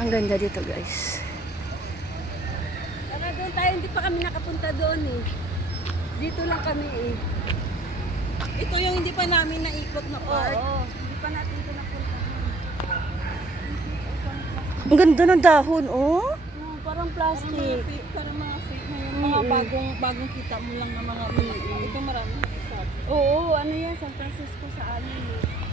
Ang ganda dito guys. Tara doon tayo, hindi pa kami nakapunta doon eh. Dito lang kami eh. Ito yung hindi pa namin naikot na part. Oo, hindi pa natin ito napunta doon. Ang ganda ng dahon, oh. Oo, parang Parang mga plastic. fake, parang mga fake na yung mga Mm. bagong, bagong kita mo lang na mga Ito marami. Oo, ano yan, San Francisco sa amin eh.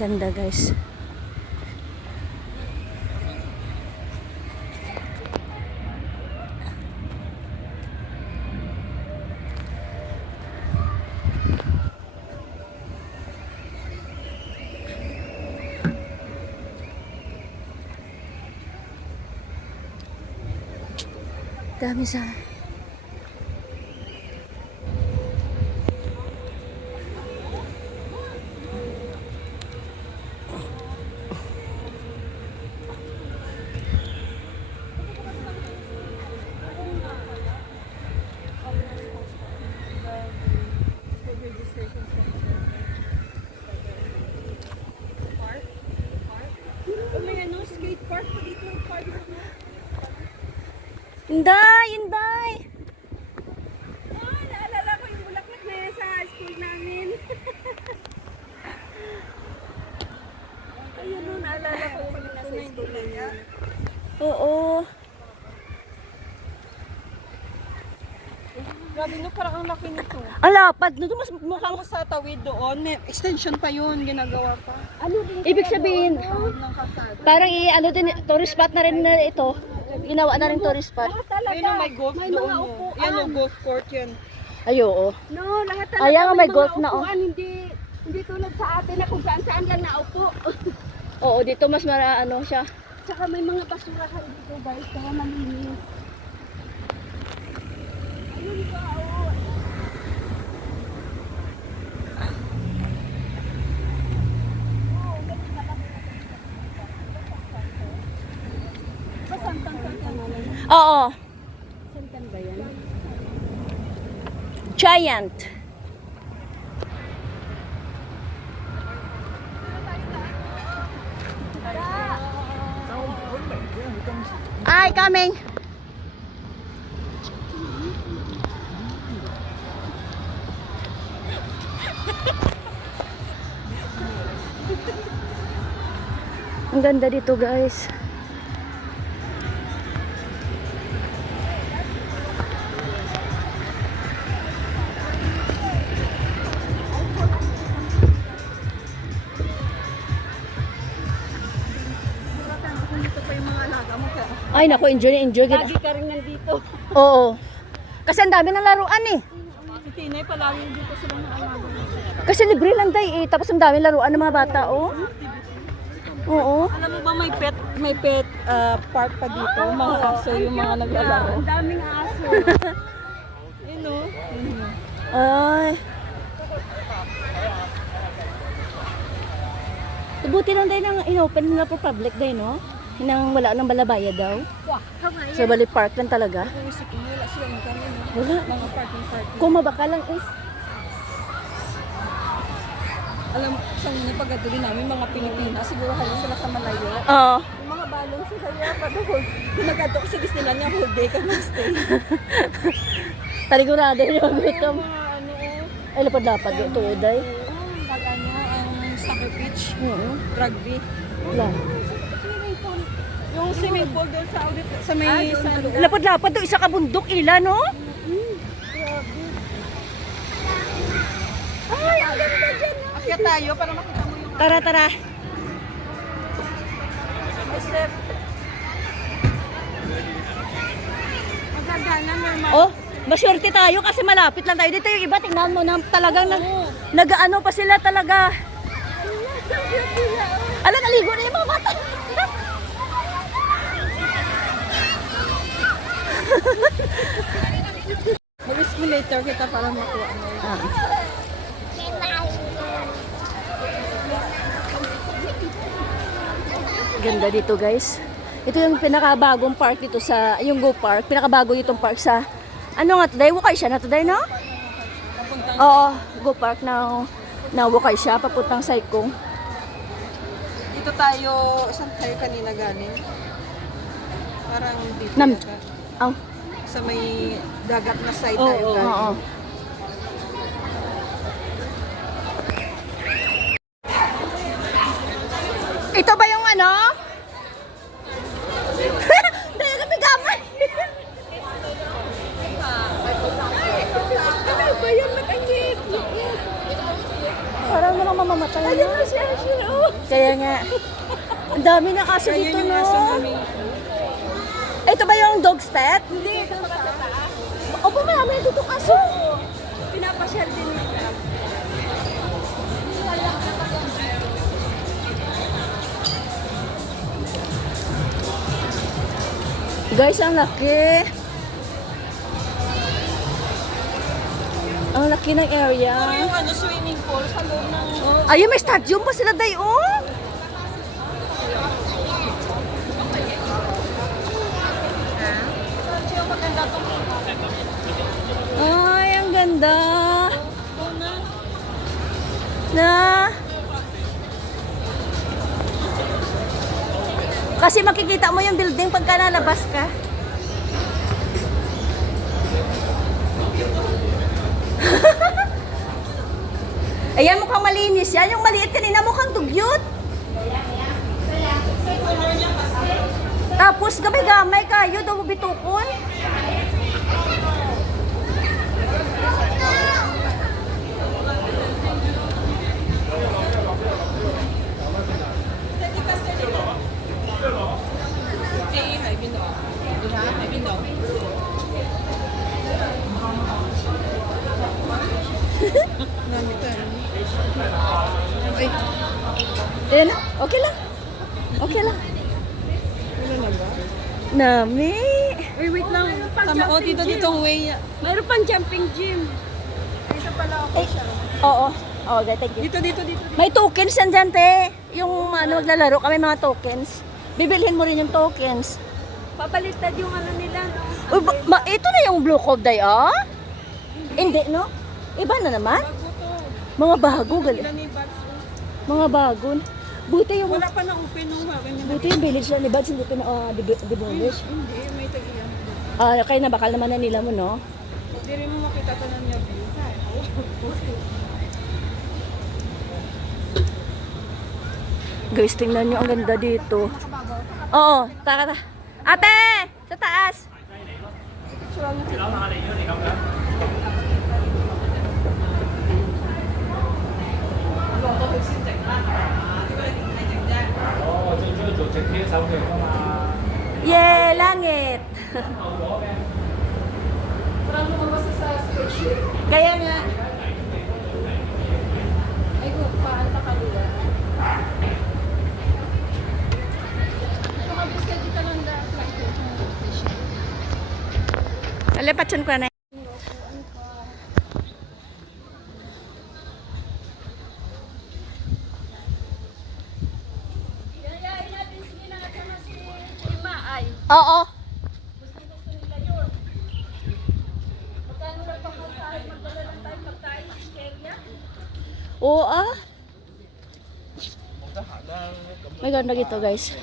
Ganda guys. Dami sa Inday, Inday! Ah, naalala ko yung bulaklak na yan sa school namin. Ayun no, naalala ko yung nasa school namin. Oo. Grabe no, parang ang laki nito. Ang lapad. No, mas mukhang Mukhang sa tawid doon, may extension pa yun, ginagawa pa. Ano rin Ibig sabihin, Tawid ng parang i ano din tourist spot na rin na ito. Ginawa na rin tourist spot. lahat talaga. Ayun may golf may doon. mga oh. upuan. Yan ang golf court yan. Ay, oo. No, lahat talaga Ayan may mga golf na, oh. upuan, hindi hindi tulad sa atin na kung saan saan lang naupo. Oo, dito mas mara ano siya. Tsaka may mga basurahan dito guys, kaya malinis. Ayun ba, oh. Pasantan ka naman. Oo. Santan ba yan? Giant. Ay, coming. Ang ganda dito, guys. Ay, naku, enjoy na enjoy. Lagi ka rin nandito. Oo. Kasi ang dami ng laruan eh. Si Tinay, palagi dito sila mo. Kasi libre lang day eh. Tapos ang dami laruan ng mga bata, oh. Oo. Alam mo ba may pet may pet ah, park pa dito, mga aso yung mga naglalaro. Ang daming aso. Yun no. Ay. Buti lang tayo nang inopen nga for public day, no? Nang wala nang balabaya daw. So, bali park lang talaga. Wala kami. Mga parking parking. Kumabaka lang eh. Alam, sa mga pagkatuloy namin, mga Pilipina, siguro halos sila sa malayo. Oo. Yung mga balong sila yan, pa doon. Pinagato ko sa Disneyland niya, whole day ka mag-stay. Tarigurado yung ano, oh, Ay, lapad-lapad yung tuoday. oh, pag ano, ang soccer pitch, Oo. rugby. Wala. Yung swimming pool doon sa audit, sa may sa Lapad-lapad to isa ka bundok ila, no? Akyat tayo para makita mo yung Tara, tara. step. Normal. Oh, maswerte tayo kasi malapit lang tayo. Dito yung iba, tingnan mo na talagang nag, nag-ano pa sila talaga. Ala, naligo na yung mga bata. Mag-escalator kita para makuha mo. Ah. Ganda dito guys. Ito yung pinakabagong park dito sa, yung Go Park. Pinakabago itong park sa, ano nga today? Wukay siya na today, no? Oo, Go Park na, na Wukay siya, papuntang Saikong. Dito tayo, saan tayo kanina galing? Parang dito Nam-. Oh, Sa may dagat na side oo, tayo oo, galing. oo. Ito ba yung ano? Parang naman mamamatay na. Kaya nga. Ang dami na kaso dito, yung no? aso namin. Ito ba yung dog's pet? Hindi, ito pa sa taas. Opo, marami na dito kaso. Pinapasyal din nila. Guys, ang laki. Ang laki ng area. Puro yung ano, swimming pool sa loob ng... Ayun, may stadium pa sila day, oh. Kasi makikita mo yung building pagka nalabas ka. Ayan, mukhang malinis yan. Yung maliit kanina mukhang dugyot. Tapos gamay-gamay kayo, daw bitukon. Ayan na, okay lang. Okay lang. Nami. Uy, wait lang. Tama, oh, dito, dito, way. Mayroon pang jumping gym. Dito pala ako siya. Oo. Oo, okay, thank you. Dito, dito, dito. May tokens yan dyan, te. Yung ano, maglalaro kami mga tokens. Bibilhin mo rin yung tokens. Papaliktad yung ano nila, no? Uy, ba- ma- ito na yung Blue Cove Day, ah? Hindi, no? Iba na naman. Mga bago, gali. Ilan yung bags? oh. Mga bago. Buti yung, Wala pa na open nung hakin buti yung village na ni Bads, hindi pa na uh, demolish. Hindi, may tagiyan. Ah, kaya na bakal naman na nila mo, no? Hindi rin mo makita ka ng niya view. Guys, tingnan nyo, ang ganda dito. Oo, tara, tara. Ate! Sa taas! Yeah, langit! Kaya nga. Ay, ko, paan pa kalula. Alipatsun ko na. Yayain natin si Gina at saka si Chima ay. Oo. Gusto nila yun. Magkano lang pa pagkain, magdala lang tayo pagkain sa Kenya. Oo ah. May ganda dito guys.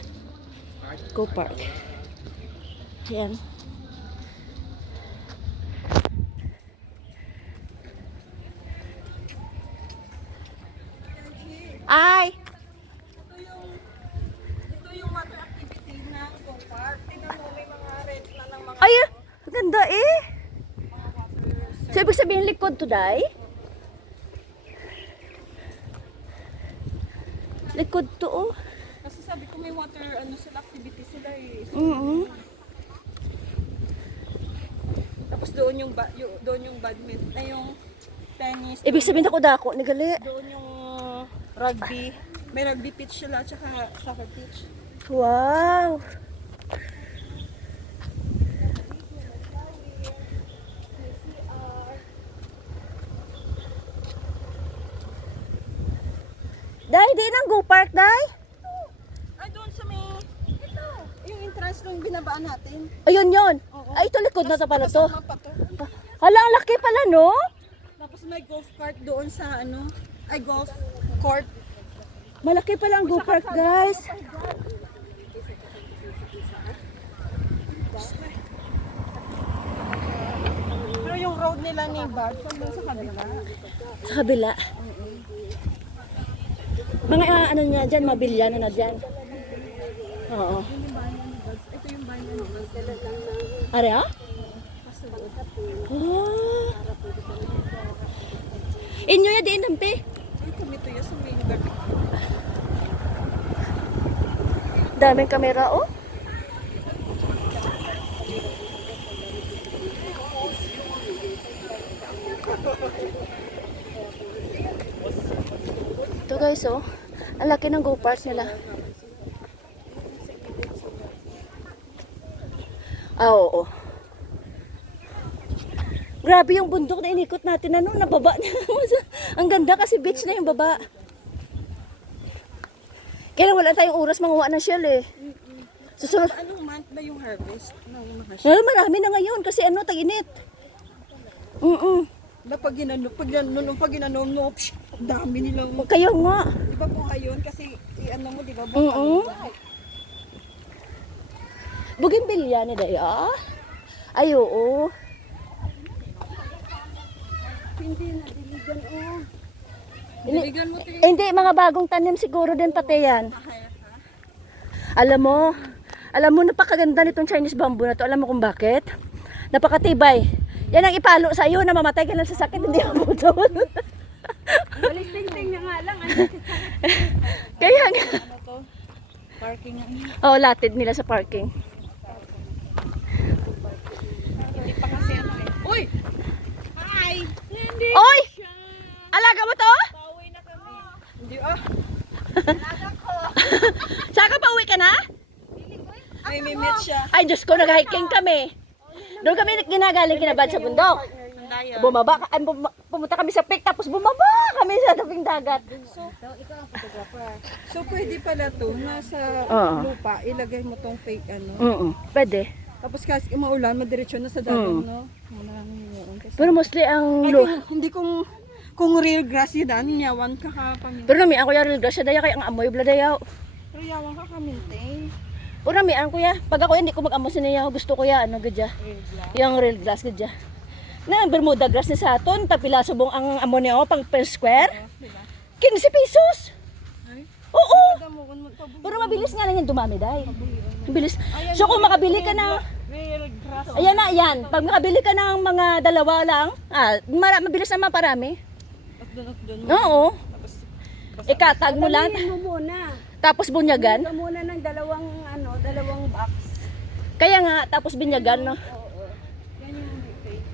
Go Park. Yan. Ay! Ito yung water activity ng Go Park. Tingnan mo, may mga rent na ng mga Ay! Ang ganda eh! So, ibig sabihin likod to die? Likod to oh. Kasi sabi ko may water ano sila activity sila eh. So, Mm Tapos doon yung, ba, yung doon yung badminton, na yung tennis, Ibig sabihin ako dako, nigali. doon yung rugby. May rugby pitch sila tsaka soccer pitch. Wow! Day, di nang go park, Day? Ay doon sa may entrance nung binabaan natin. Ayun yun. Ay, ito likod na to pala to. Kasama pa to. Hala, ang laki pala, no? Tapos may golf cart doon sa ano, ay golf court. Malaki pala ang go park, guys. Pero yung road nila ni doon sa kabila. Sa kabila. Mga ah, ano na dyan, mabilya na na dyan. Oo. Are ah? Oh. Inyo ya din nampi. Ay, kami to yun sa main bag. Daming kamera oh. Ito guys oh. Ang laki ng go parks nila. Ah, oo. Grabe yung bundok na inikot natin ano, nababa na. Ang ganda kasi beach na yung baba. Kaya wala tayong oras manguha ng shell eh. Susunod. Anong month ba yung harvest ng mga siya? Well, marami na ngayon kasi ano, tag-init. Mm Na pag ginano, pag ginano, pag ginano mo, psh, dami nilang, Kayo nga. di ba po ngayon, kasi, i-ano mo, di ba, Mm bukal. Bugimbilya ni Daya. Ay, oo. Hindi na, diligan oh. Eh, hindi, mga bagong tanim siguro din pati yan. Alam mo, alam mo, napakaganda nitong Chinese bamboo na to. Alam mo kung bakit? Napakatibay. Yan ang ipalo sa iyo na mamatay ka lang sa sakit, hindi mo ito. Walis ting na nga lang. Kaya nga. Parking nga. Oh, latid nila sa parking. Hindi pa kasi ano eh. Uy! Hi! Hindi! Oy! Alaga mo to? Hindi ah. Saan ka pa uwi ka na? May mimit siya. Ay, Diyos ko, nag-hiking kami. Doon kami ginagaling kinabad sa bundok. Bumaba, ay, bum- pumunta kami sa peak, tapos bumaba kami sa tabing dagat. So pwede pala to, nasa Oo. lupa, ilagay mo tong fake ano. Oo, pwede. Tapos kasi maulan, madiretso na sa dagat, no? Yun. Kasi, Pero mostly ang Ay, kung, hindi kung kung real grass yun, ah, ninyawan ka ka paminta. Pero nami ang kuya real grass daya kay ang amoy bladayaw. Pero yawan ka kaminte. Pero nami ang kuya, pag ako hindi ko mag-amo sa niya, gusto ko ya ano gadya. Yung real grass gadya. Na Bermuda grass ni sa aton, tapila subong ang amo niya oh, pang per square. 15 pesos. Ay, Oo. Pero mabilis nga lang yan dumami dahil. Mabilis. So kung makabili ka na Real grass. Ayan na, yan. Pag makabili ka ng mga dalawa lang, ah, mabilis naman parami. At doon. Oo. Tapos, Ikatag mo lang, mo muna. tapos bunyagan. Ito muna ng dalawang, ano, dalawang box. Kaya nga, tapos binyagan, no? yan yung fake.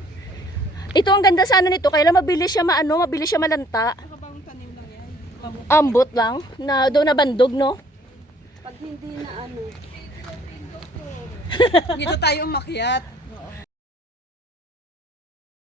Ito ang ganda sana nito, kaya lang mabilis siya maano, mabilis siya malanta. Nakabang tanim lang yan. Lamok. Ambot lang, na doon na bandog, no? Pag hindi na ano. Dito tayo umakyat.